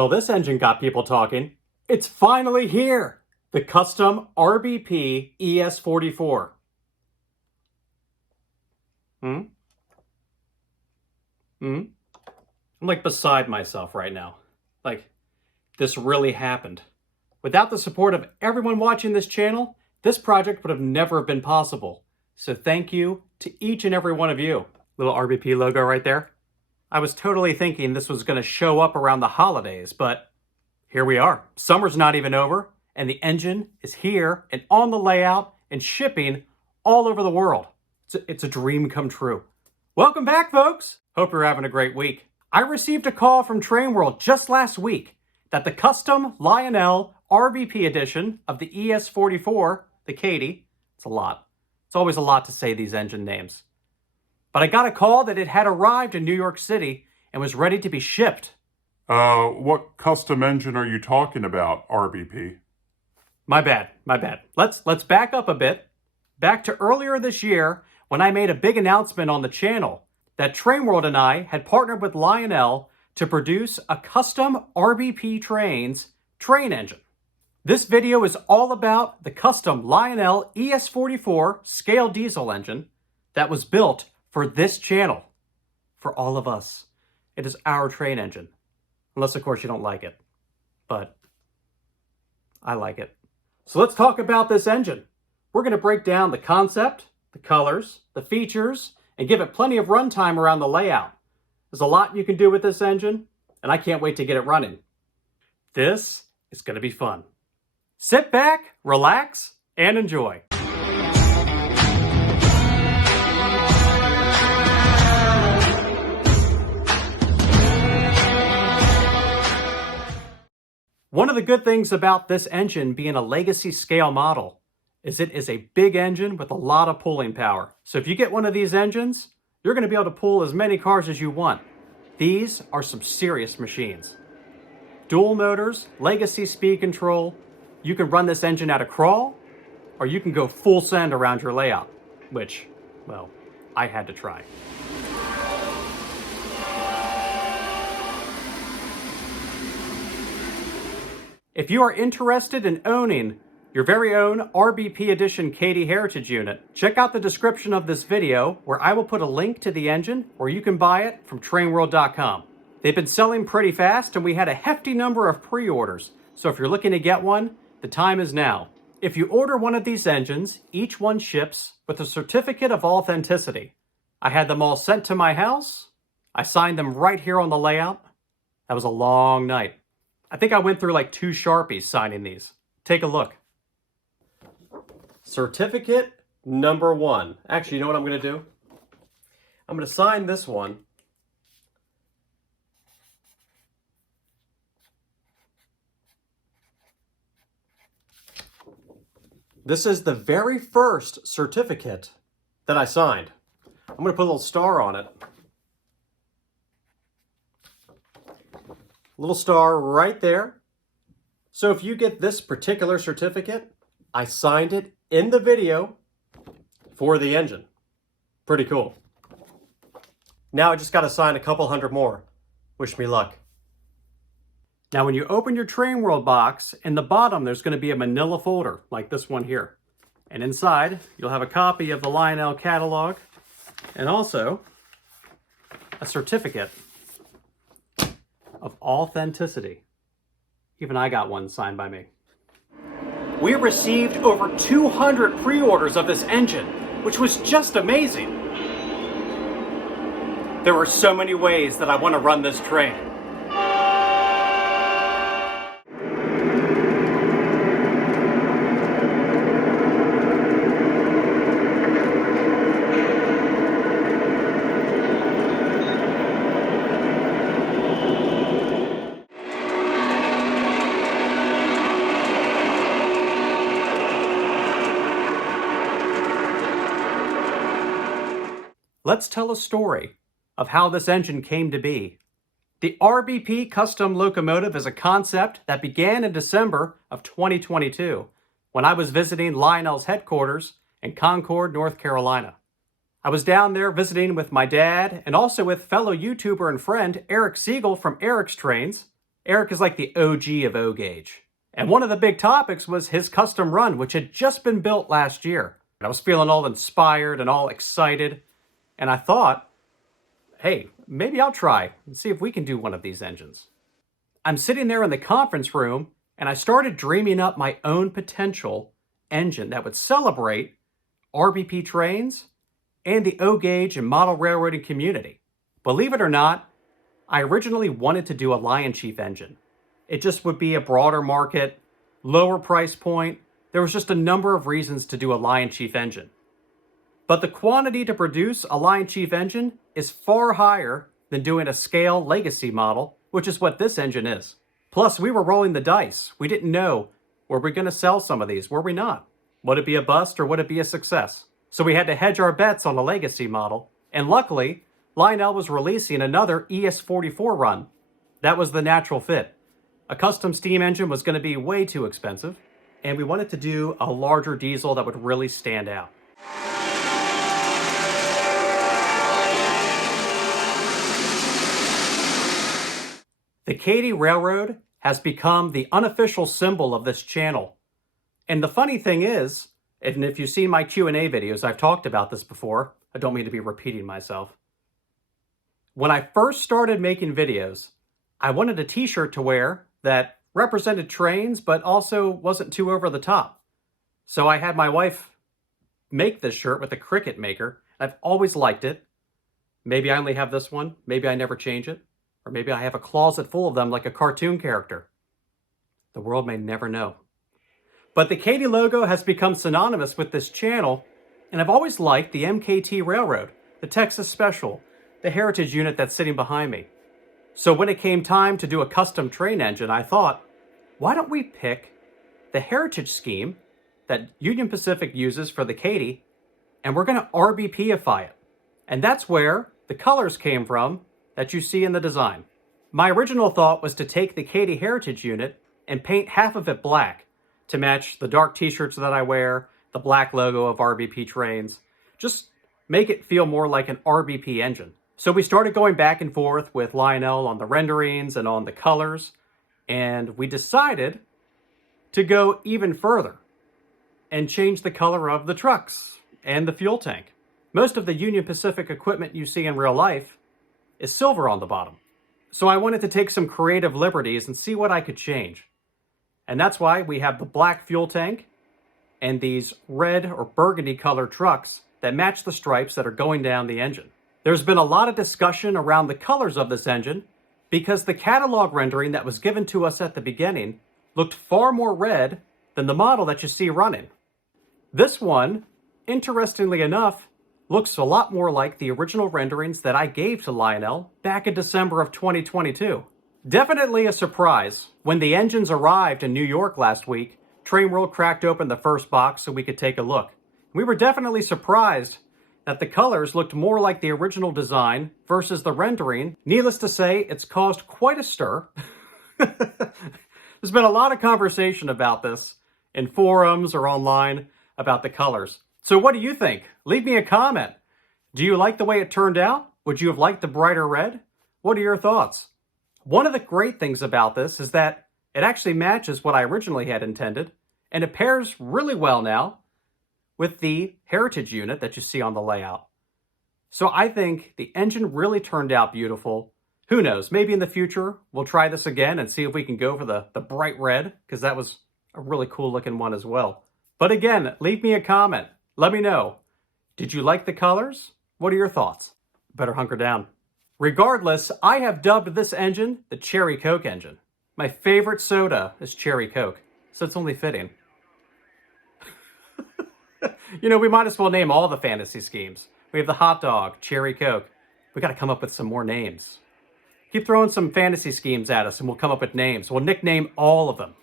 Well, this engine got people talking. It's finally here! The custom RBP ES44. I'm like beside myself right now. Like, this really happened. Without the support of everyone watching this channel, this project would have never been possible. So thank you to each and every one of you. Little RBP logo right there. I was totally thinking this was going to show up around the holidays, but here we are. Summer's not even over, and the engine is here and on the layout and shipping all over the world. It's a dream come true. Welcome back, folks. Hope you're having a great week. I received a call from Trainworld just last week that the custom Lionel RBP edition of the ES44, the Katy, it's a lot. It's always a lot to say these engine names. But I got a call that it had arrived in New York City and was ready to be shipped. What custom engine are you talking about, RBP? My bad. Let's back up a bit. Back to earlier this year when I made a big announcement on the channel that Trainworld and I had partnered with Lionel to produce a custom RBP train engine. This video is all about the custom Lionel ES44 scale diesel engine that was built for this channel, for all of us. It is our train engine. Unless, of course, you don't like it. But I like it. So let's talk about this engine. We're going to break down the concept, the colors, the features, and give it plenty of runtime around the layout. There's a lot you can do with this engine, and I can't wait to get it running. This is going to be fun. Sit back, relax, and enjoy. One of the good things about this engine being a legacy scale model is it is a big engine with a lot of pulling power. So if you get one of these engines, you're going to be able to pull as many cars as you want. These are some serious machines. Dual motors, legacy speed control. You can run this engine at a crawl, or you can go full send around your layout, which, well, I had to try. If you are interested in owning your very own RBP Edition Katy Heritage unit, check out the description of this video where I will put a link to the engine where you can buy it from Trainworld.com. They've been selling pretty fast and we had a hefty number of pre-orders, so if you're looking to get one, the time is now. If you order one of these engines, each one ships with a certificate of authenticity. I had them all sent to my house. I signed them right here on the layout. That was a long night. I think I went through like 2 Sharpies signing these. Take a look. Certificate number 1. Actually, you know what I'm going to do? I'm going to sign this one. This is the very first certificate that I signed. I'm going to put a little star on it. Little star right there. So if you get this particular certificate, I signed it in the video for the engine. Pretty cool. Now I just got to sign a couple hundred more. Wish me luck. Now when you open your Trainworld box, in the bottom there's going to be a manila folder like this one here. And inside you'll have a copy of the Lionel catalog and also a certificate of authenticity. Even I got one signed by me. We received over 200 pre-orders of this engine, which was just amazing. There were so many ways that I want to run this train. Let's tell a story of how this engine came to be. The RBP Custom Locomotive is a concept that began in December of 2022 when I was visiting Lionel's headquarters in Concord, North Carolina. I was down there visiting with my dad and also with fellow YouTuber and friend Eric Siegel from Eric's Trains. Eric is like the OG of O-Gauge. And one of the big topics was his custom run, which had just been built last year. And I was feeling all inspired and all excited. And I thought, hey, maybe I'll try and see if we can do one of these engines. I'm sitting there in the conference room and I started dreaming up my own potential engine that would celebrate RBP trains and the O-Gauge and model railroading community. Believe it or not, I originally wanted to do a Lion Chief engine. It just would be a broader market, lower price point. There was just a number of reasons to do a Lion Chief engine. But the quantity to produce a Lion Chief engine is far higher than doing a scale legacy model, which is what this engine is. Plus, we were rolling the dice. We didn't know, were we going to sell some of these? Were we not? Would it be a bust or would it be a success? So we had to hedge our bets on a legacy model. And luckily, Lionel was releasing another ES44 run. That was the natural fit. A custom steam engine was going to be way too expensive, and we wanted to do a larger diesel that would really stand out. The Katy Railroad has become the unofficial symbol of this channel. And the funny thing is, and if you've seen my Q&A videos, I've talked about this before. I don't mean to be repeating myself. When I first started making videos, I wanted a t-shirt to wear that represented trains, but also wasn't too over the top. So I had my wife make this shirt with a Cricut maker. I've always liked it. Maybe I only have this one. Maybe I never change it. Or maybe I have a closet full of them like a cartoon character. The world may never know. But the Katy logo has become synonymous with this channel, and I've always liked the MKT Railroad, the Texas Special, the Heritage unit that's sitting behind me. So when it came time to do a custom train engine, I thought, why don't we pick the Heritage scheme that Union Pacific uses for the Katy, and we're going to RBP-ify it. And that's where the colors came from that you see in the design. My original thought was to take the Katy Heritage unit and paint half of it black to match the dark t-shirts that I wear, the black logo of RBP trains. Just make it feel more like an RBP engine. So we started going back and forth with Lionel on the renderings and on the colors, and we decided to go even further and change the color of the trucks and the fuel tank. Most of the Union Pacific equipment you see in real life is silver on the bottom. So I wanted to take some creative liberties and see what I could change. And that's why we have the black fuel tank and these red or burgundy colored trucks that match the stripes that are going down the engine. There's been a lot of discussion around the colors of this engine because the catalog rendering that was given to us at the beginning looked far more red than the model that you see running. This one, interestingly enough, looks a lot more like the original renderings that I gave to Lionel back in December of 2022. Definitely a surprise. When the engines arrived in New York last week, Trainworld cracked open the first box so we could take a look. We were definitely surprised that the colors looked more like the original design versus the rendering. Needless to say, it's caused quite a stir. There's been a lot of conversation about this in forums or online about the colors. So what do you think? Leave me a comment. Do you like the way it turned out? Would you have liked the brighter red? What are your thoughts? One of the great things about this is that it actually matches what I originally had intended, and it pairs really well now with the Heritage unit that you see on the layout. So I think the engine really turned out beautiful. Who knows, maybe in the future we'll try this again and see if we can go for the bright red, because that was a really cool looking one as well. But again, leave me a comment. Let me know. Did you like the colors? What are your thoughts? Better hunker down. Regardless, I have dubbed this engine the Cherry Coke engine. My favorite soda is Cherry Coke, so it's only fitting. You know, we might as well name all the fantasy schemes. We have the hot dog, Cherry Coke. We got to come up with some more names. Keep throwing some fantasy schemes at us and we'll come up with names. We'll nickname all of them.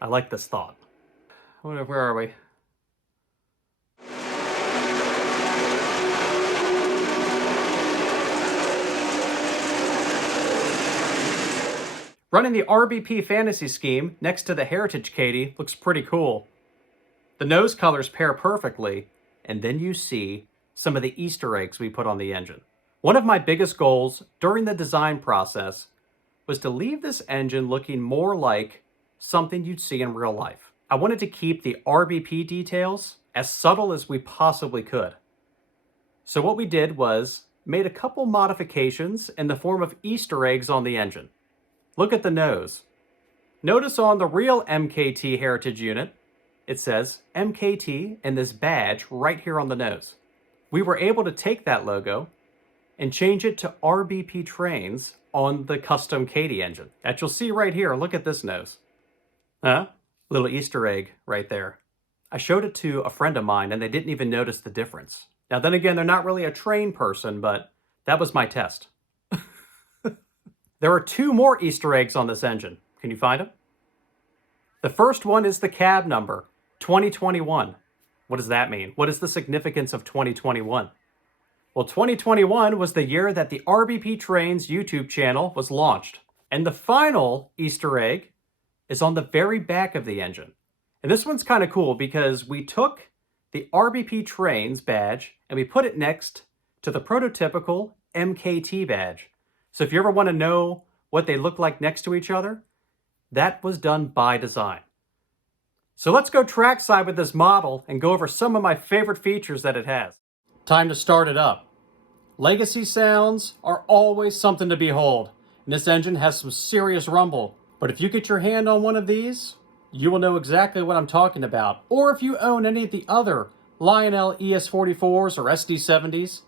I like this thought. Where are we? Running the RBP fantasy scheme next to the Heritage Katy looks pretty cool. The nose colors pair perfectly, and then you see some of the Easter eggs we put on the engine. One of my biggest goals during the design process was to leave this engine looking more like something you'd see in real life. I wanted to keep the RBP details as subtle as we possibly could. So what we did was made a couple modifications in the form of Easter eggs on the engine. Look at the nose. Notice on the real MKT Heritage unit, it says MKT and this badge right here on the nose. We were able to take that logo and change it to RBP trains on the custom Katy engine that you'll see right here. Look at this nose. Huh? Little Easter egg right there. I showed it to a friend of mine and they didn't even notice the difference. Now then again, they're not really a train person, but that was my test. There are 2 more Easter eggs on this engine. Can you find them? The first one is the cab number, 2021. What does that mean? What is the significance of 2021? Well, 2021 was the year that the RBP Trains YouTube channel was launched. And the final Easter egg is on the very back of the engine. And this one's kind of cool because we took the RBP Trains badge and we put it next to the prototypical MKT badge. So if you ever want to know what they look like next to each other, that was done by design. So let's go trackside with this model and go over some of my favorite features that it has. Time to start it up. Legacy sounds are always something to behold, and this engine has some serious rumble. But if you get your hand on one of these, you will know exactly what I'm talking about. Or if you own any of the other Lionel ES44s or SD70s,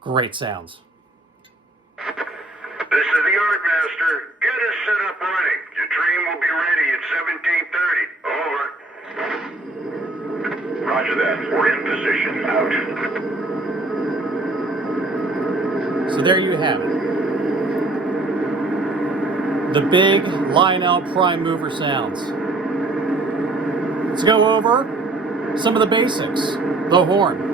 great sounds. This is the Yardmaster. Get us set up running. Your train will be ready at 17:30. Over. Roger that. We're in position. Out. So there you have it. The big Lionel prime mover sounds. Let's go over some of the basics. The horn.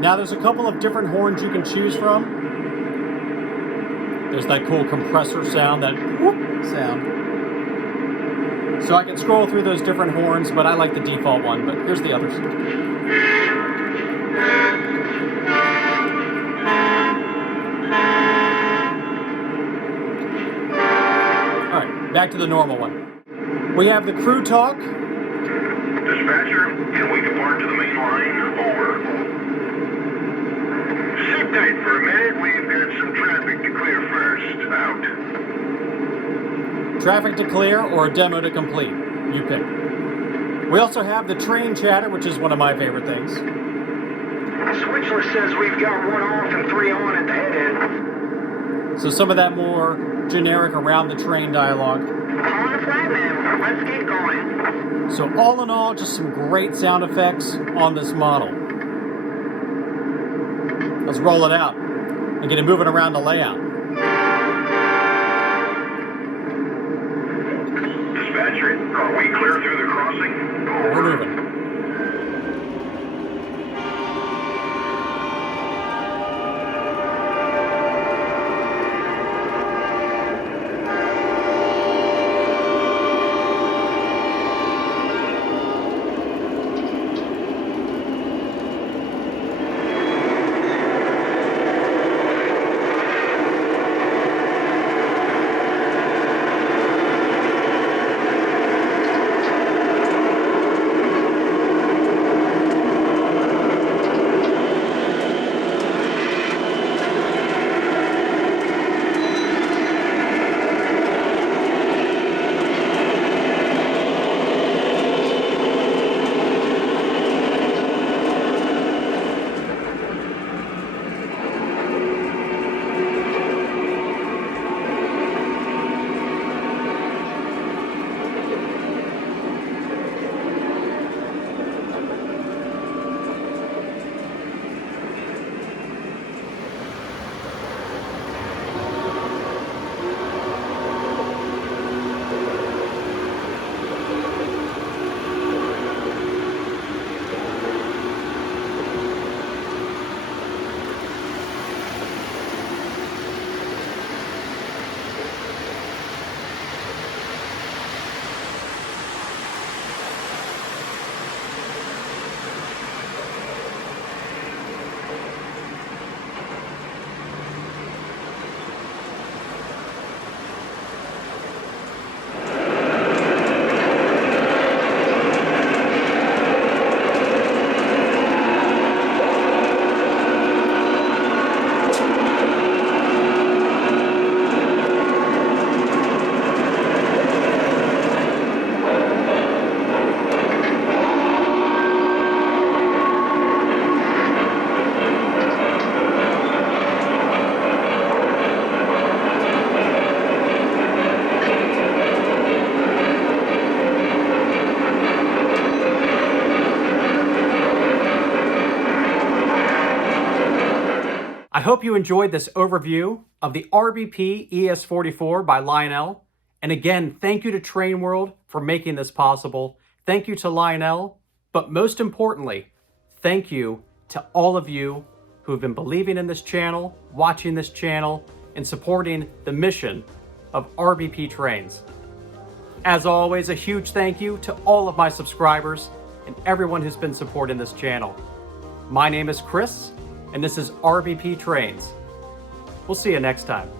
Now there's a couple of different horns you can choose from. There's that cool compressor sound, that whoop sound. So I can scroll through those different horns, but I like the default one, but here's the others. All right, back to the normal one. We have the crew talk. Dispatcher, can we depart to the main line? Over. Sit tight for a minute. We've got some traffic to clear first. Out. Traffic to clear or a demo to complete. You pick. We also have the train chatter, which is one of my favorite things. Switcher says we've got 1 off and 3 on at the head end. So some of that more generic around the train dialogue. On the flight, man. Let's get going. So all in all, just some great sound effects on this model. Let's roll it out and get it moving around the layout. Dispatcher, are we clear through the crossing? We're moving. I hope you enjoyed this overview of the RBP ES44 by Lionel. And again, thank you to Trainworld for making this possible. Thank you to Lionel, but most importantly, thank you to all of you who have been believing in this channel, watching this channel, and supporting the mission of RBP Trains. As always, a huge thank you to all of my subscribers and everyone who's been supporting this channel. My name is Chris, and this is RBP Trains. We'll see you next time.